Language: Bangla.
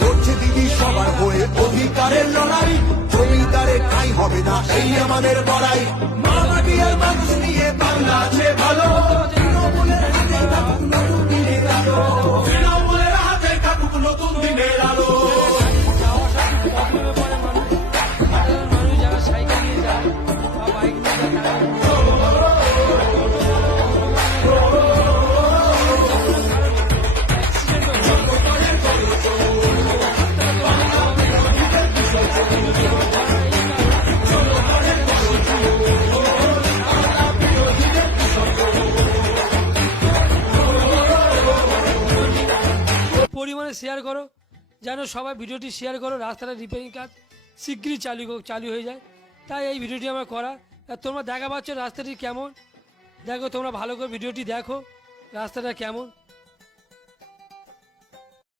লড়ছে দিদি সবার হয়ে অধিকারের লড়াই, জমিদারে কাই হবে না এই আমাদের বড়াই। মা মাটি আর মানুষ নিয়ে বাংলা আছে ভালো, তৃণমূলের হাতে থাকুক নতুন দিনের আলো, তৃণমূলের হাতে থাকুক নতুন দিনের আলো। মানুষ যারা সাইকেল নিয়ে যায় বা বাইক নিয়ে যায় পরিমাণে শেয়ার করো, যেন সবাই ভিডিওটি শেয়ার করো। রাস্তাটা রিপেয়ারিং কাজ শীঘ্রই চালু হয়ে যায়, তাই এই ভিডিওটি আমার করা। আর তোমরা দেখা পাচ্ছ রাস্তাটি কেমন, দেখো তোমরা ভালো করে ভিডিওটি দেখো রাস্তাটা কেমন।